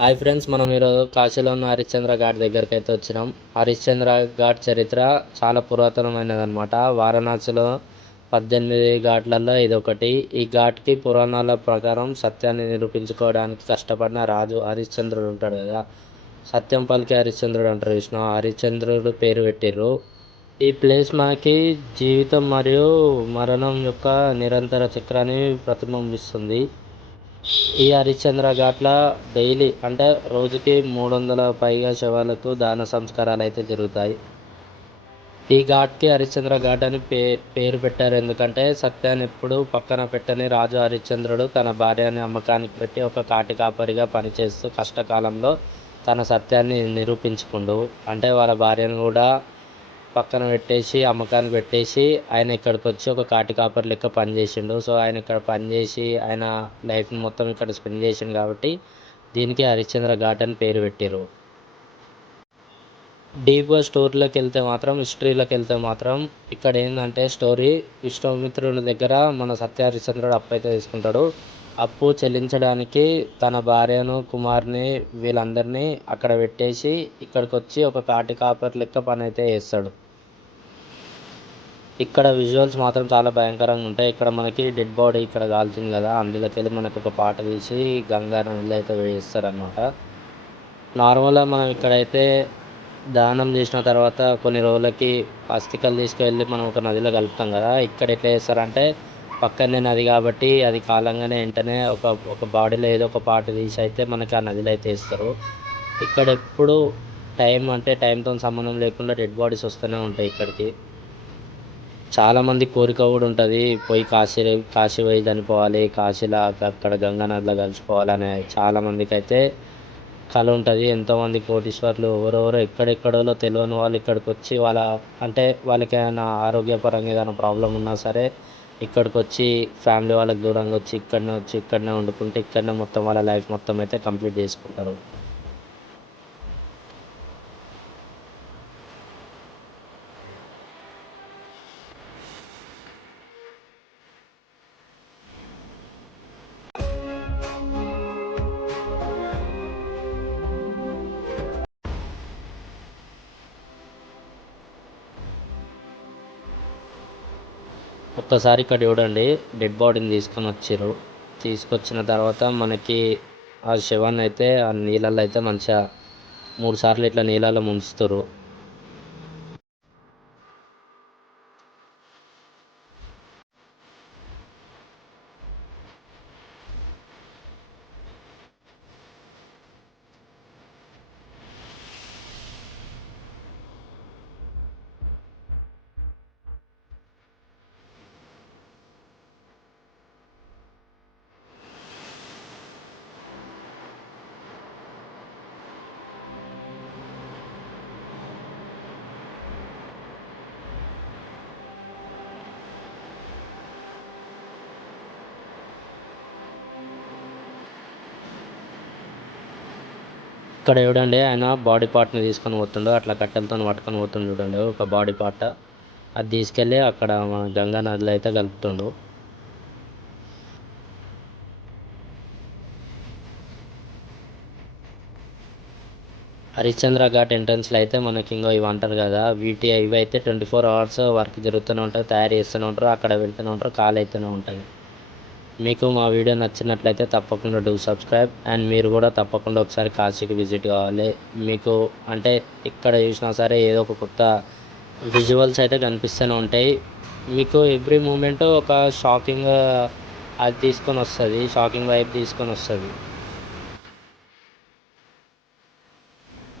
Hi friends, మనం ఈరోజు కాశీలో ఉన్న హరిశ్చంద్ర ఘాట్ దగ్గరికి అయితే వచ్చినాం. హరిశ్చంద్ర ఘాట్ చరిత్ర చాలా పురాతనమైనదన్నమాట. వారణాసిలో 18 ఘాట్లలో ఇదొకటి. ఈ ఘాట్కి పురాణాల ప్రకారం సత్యాన్ని నిరూపించుకోవడానికి కష్టపడిన రాజు హరిశ్చంద్రుడు ఉంటాడు కదా, సత్యం పలికి హరిశ్చంద్రుడు అంటారు విష్ణు, హరిశ్చంద్రుడు పేరు పెట్టిర్రు. ఈ ప్లేస్ మనకి జీవితం మరియు మరణం యొక్క నిరంతర చక్రాన్ని ప్రతిబింబిస్తుంది. ఈ హరిశ్చంద్ర ఘాట్ల డైలీ అంటే రోజుకి 300 పైగా శవాలకు దాన సంస్కారాలు అయితే జరుగుతాయి. ఈ ఘాట్కి హరిశ్చంద్ర ఘాట్ అని పేరు పెట్టారు. ఎందుకంటే సత్యాన్ని ఎప్పుడు పక్కన పెట్టని రాజు హరిశ్చంద్రుడు తన భార్యని అమ్మకానికి పెట్టి ఒక కాటి కాపరిగా పనిచేస్తూ కష్టకాలంలో తన సత్యాన్ని నిరూపించుకుండు. అంటే వాళ్ళ భార్యను కూడా పక్కన పెట్టేసి అమ్మకానికి పెట్టేసి ఆయన ఇక్కడికి వచ్చి ఒక కాటి కాపరి లెక్క పనిచేసిండు. సో ఆయన ఇక్కడ పనిచేసి ఆయన లైఫ్ని మొత్తం ఇక్కడ స్పెండ్ చేసిండు కాబట్టి దీనికి హరిశ్చంద్ర ఘాట్ అని పేరు పెట్టారు. డీప్గా స్టోరీలోకి వెళ్తే మాత్రం, హిస్టరీలోకి వెళ్తే మాత్రం ఇక్కడ ఏంటంటే స్టోరీ, విశ్వామిత్రుడి దగ్గర మన సత్య హరిశ్చంద్రుడు అప్పు అయితే తీసుకుంటాడు. అప్పు చెల్లించడానికి తన భార్యను, కుమార్ని వీళ్ళందరినీ అక్కడ పెట్టేసి ఇక్కడికి వచ్చి ఒక కాటి కాపరి లెక్క పని అయితే చేస్తాడు. ఇక్కడ విజువల్స్ మాత్రం చాలా భయంకరంగా ఉంటాయి. ఇక్కడ మనకి డెడ్ బాడీ ఇక్కడ కాల్చింది కదా, అందులోకి వెళ్ళి మనకు ఒక పాట తీసి గంగా నదిలో అయితే వేస్తారనమాట. నార్మల్గా మనం ఇక్కడైతే దానం చేసిన తర్వాత కొన్ని రోజులకి అస్థికలు తీసుకువెళ్ళి మనం ఒక నదిలో కలుపుతాం కదా, ఇక్కడ ఎట్లా చేస్తారంటే పక్కనే నది కాబట్టి అది కాలంగానే వెంటనే ఒక బాడీలో ఏదో ఒక పాట తీసి అయితే మనకి ఆ నదిలో అయితే వేస్తారు. ఇక్కడ ఎప్పుడు టైం అంటే టైంతో సంబంధం లేకుండా డెడ్ బాడీస్ వస్తూనే ఉంటాయి ఇక్కడికి. చాలామంది కోరిక కూడా ఉంటుంది, పోయి కాశీ పోయి చనిపోవాలి, కాశీలో అక్కడ గంగా నదిలో కలిసిపోవాలనే చాలామందికి అయితే కళ ఉంటుంది. ఎంతోమంది కోటీశ్వర్లు ఎవరెవరో ఎక్కడెక్కడో తెలియని వాళ్ళు ఇక్కడికి వచ్చి అంటే వాళ్ళకి ఏమైనా ఆరోగ్యపరంగా ఏదైనా ప్రాబ్లం ఉన్నా సరే ఇక్కడికి వచ్చి ఫ్యామిలీ వాళ్ళకి దూరంగా వచ్చి ఇక్కడనే వండుకుంటే ఇక్కడనే మొత్తం వాళ్ళ లైఫ్ మొత్తం అయితే కంప్లీట్ చేసుకుంటారు. ఒక్కసారి ఇక్కడ చూడండి, డెడ్ బాడీని తీసుకొచ్చిన తర్వాత మనకి ఆ శవాన్ని అయితే ఆ నీళ్ళల్లో అయితే మంచిగా 3 సార్లు ఇట్లా నీళ్ళల్లో ముంచుతారు. ఇక్కడ చూడండి, ఆయన బాడీ పార్ట్ని తీసుకొని పోతుండో అట్లా కట్టెలతో పట్టుకొని పోతుండు చూడండి, ఒక బాడీ పార్ట్ అది తీసుకెళ్ళి అక్కడ మన గంగా నదిలో అయితే కలుపుతుండు. హరిశ్చంద్ర ఘాట్ ఎంట్రన్స్లో అయితే మనకి ఇంకో ఇవి అంటారు కదా, ఇవి అయితే 24 అవర్స్ వర్క్ జరుగుతూనే ఉంటుంది, తయారు చేస్తూనే ఉంటారు, అక్కడ వెళ్తూనే ఉంటారు, కాల్ అవుతూనే ఉంటుంది. మీకు మా వీడియో నచ్చినట్లయితే తప్పకుండా సబ్స్క్రైబ్, అండ్ మీరు కూడా తప్పకుండా ఒకసారి కాశీకి విజిట్ కావాలి. మీకు అంటే ఇక్కడ చూసినా సరే ఏదో ఒక కొత్త విజువల్స్ అయితే కనిపిస్తూనే ఉంటాయి. మీకు ఎవ్రీ మూమెంట్ ఒక షాకింగ్ అది తీసుకొని వస్తుంది, షాకింగ్ వైబ్ తీసుకొని వస్తుంది.